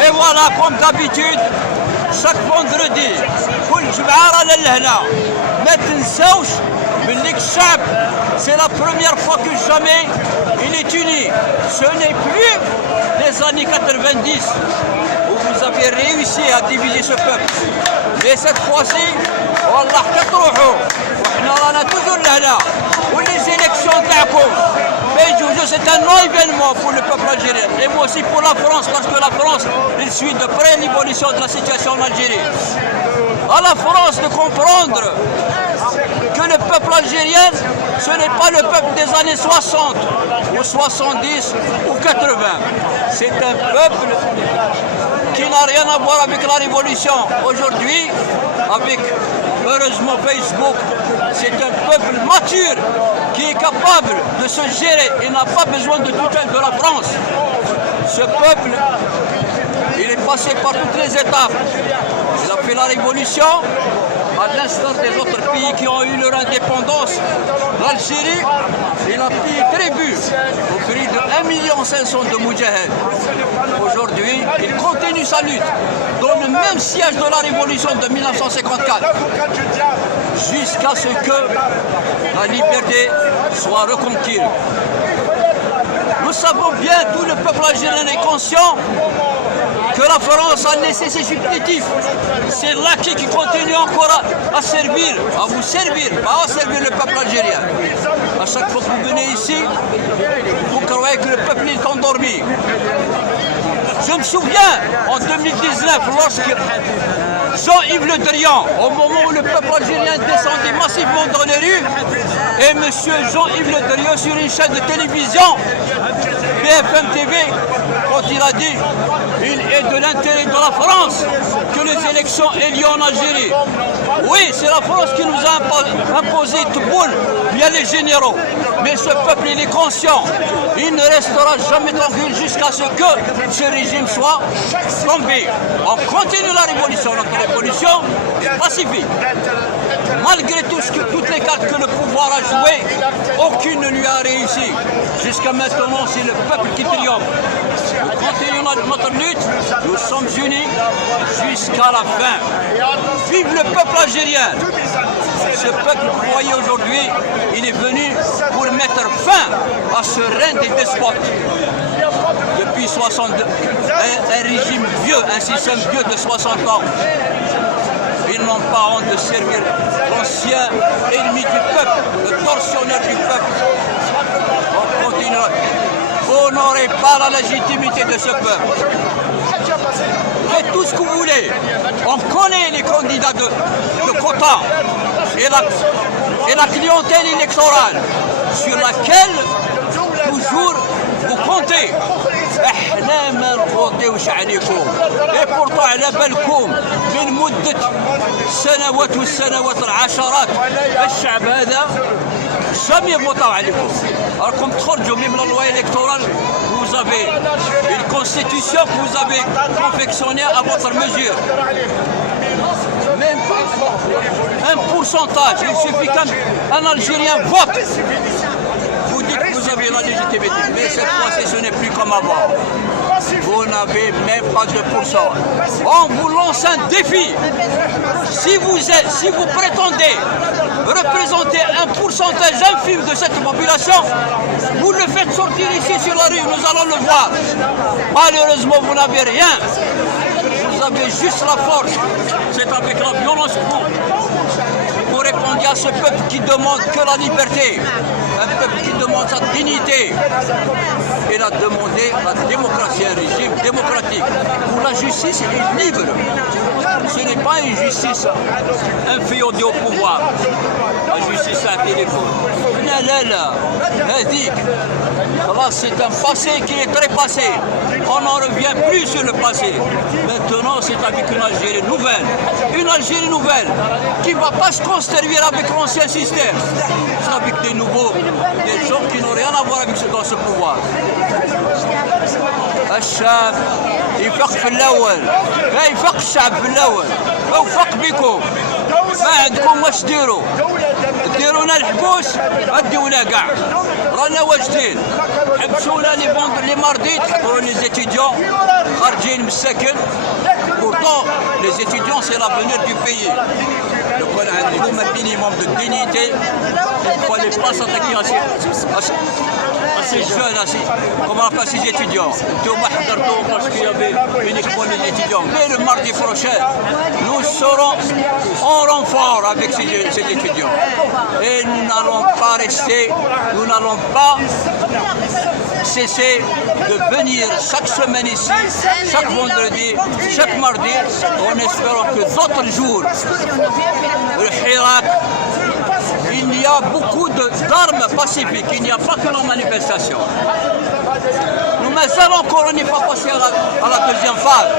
Et voilà, comme d'habitude, chaque vendredi, كل جمعة رانا لهنا. ما تنساوش ملي الشعب, c'est la première fois que jamais il est uni. Ce n'est plus les années 90 où vous avez réussi à diviser ce peuple. Mais cette fois-ci, والله كتروحوا وحنا رانا toujours لهنا. Les élections تاعكم c'est un non événement pour le peuple algérien et moi aussi pour la France, parce que la France elle suit de près l'évolution de la situation en Algérie. À la France de comprendre que le peuple algérien ce n'est pas le peuple des années 60 ou 70 ou 80. C'est un peuple qui n'a rien à voir avec la révolution. Aujourd'hui, avec heureusement Facebook, c'est un peuple mature qui est capable de se gérer et n'a pas besoin de tutelle de la France. Ce peuple, il est passé par toutes les étapes. Il a fait la révolution, à l'instar des autres pays qui ont eu leur indépendance. L'Algérie, il a payé tribut au prix de 1,5 million de moudjahid. Aujourd'hui, il continue sa lutte dans le même siège de la révolution de 1954, jusqu'à ce que la liberté soit reconquise. Nous savons bien, tout le peuple algérien est conscient que la France a nécessité supplétif. C'est l'acquis qui continue encore à servir, à vous servir, pas à servir le peuple algérien. À chaque fois que vous venez ici, vous croyez que le peuple est endormi. Je me souviens, en 2019, lorsque Jean-Yves Le Drian, au moment où le peuple algérien descendait massivement dans les rues, et M. Jean-Yves Le Drian sur une chaîne de télévision, BFM TV, quand il a dit il est de l'intérêt de la France que les élections aient lieu en Algérie. Oui, c'est la France qui nous a imposé Tebboune via les généraux. Mais ce peuple, il est conscient. Il ne restera jamais tranquille jusqu'à ce que ce régime soit tombé. On continue la révolution. Notre révolution est pacifique. Malgré toutes les cartes que le pouvoir a jouées, aucune ne lui a réussi. Jusqu'à maintenant, c'est le peuple qui triomphe. Nous continuons notre lutte, nous sommes unis jusqu'à la fin. Vive le peuple algérien! Ce peuple, vous voyez aujourd'hui, il est venu pour mettre fin à ce règne des despotes. Depuis 62, un régime vieux, un système vieux de 60 ans. Ils n'ont pas honte de servir l'ancien ennemi du peuple, le tortionnaire du peuple. On continuera. Vous n'aurez pas la légitimité de ce peuple. Faites tout ce que vous voulez. On connaît les candidats de quota et la clientèle électorale sur laquelle toujours vous comptez. احنا ما نفوتيوش عليكم بورطو على بالكم من مدة سنوات والسنوات العشرات الشعب هذا jamais voté عليكم. راكم تخرجوا من la loi électorale, vous avez une constitution que vous avez confectionnée à votre mesure. Même un pourcentage, il suffit qu'un Algérien vote. Vous dites que vous avez la légitimité, mais cette fois-ci ce n'est plus comme avant. Vous n'avez même pas 2%. On vous lance un défi. Si vous prétendez représenter un pourcentage infime de cette population, vous le faites sortir ici sur la rue, nous allons le voir. Malheureusement, vous n'avez rien. Vous avez juste la force. C'est avec la violence que vous répondez à ce peuple qui demande que la liberté. Un peuple qui demande sa dignité. Il a demandé la démocratie, un régime démocratique. Pour la justice, il est libre. Ce n'est pas une justice inféodée au pouvoir. La justice à un téléphone. C'est un passé qui est trépassé. On n'en revient plus sur le passé. Maintenant, c'est avec une Algérie nouvelle. Une Algérie nouvelle qui ne va pas se consterner avec l'ancien système. C'est avec des nouveaux, des gens qui n'ont rien à voir avec ce dans ce pouvoir. الشعب يفق في الأول، لا يفق الشعب في الأول، وفق بكم. ما عندكم واش ديروا؟ ديرونا الحبوس، الدولة كاع. رانا واجدين. حبسونا لي ماردي تحضروا لي زيتيديون خارجين من السكن. Pourtant, les étudiants, c'est l'avenir du pays. Donc on a un minimum de dignité. Il ne fallait pas s'attaquer à ces jeunes, comment on appelle ces étudiants. Parce qu'il y avait uniquement les étudiants. Mais le mardi prochain, nous serons en renfort avec ces étudiants. Et nous n'allons pas rester, nous n'allons pas cesser de venir chaque semaine ici, chaque vendredi, chaque mardi, en espérant que d'autres jours, le Hirak, il y a beaucoup d'armes pacifiques, il n'y a pas que la manifestation. Nous avons encore, on n'est pas passé à la deuxième phase.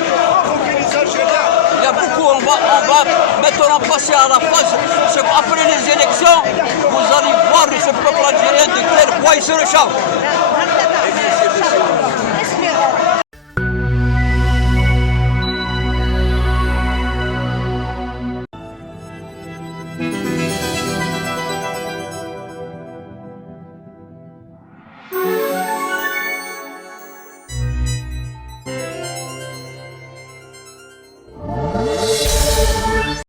Il y a beaucoup, on va maintenant passer à la phase. Après les élections, vous allez voir ce peuple algérien de quel point il se réchauffe.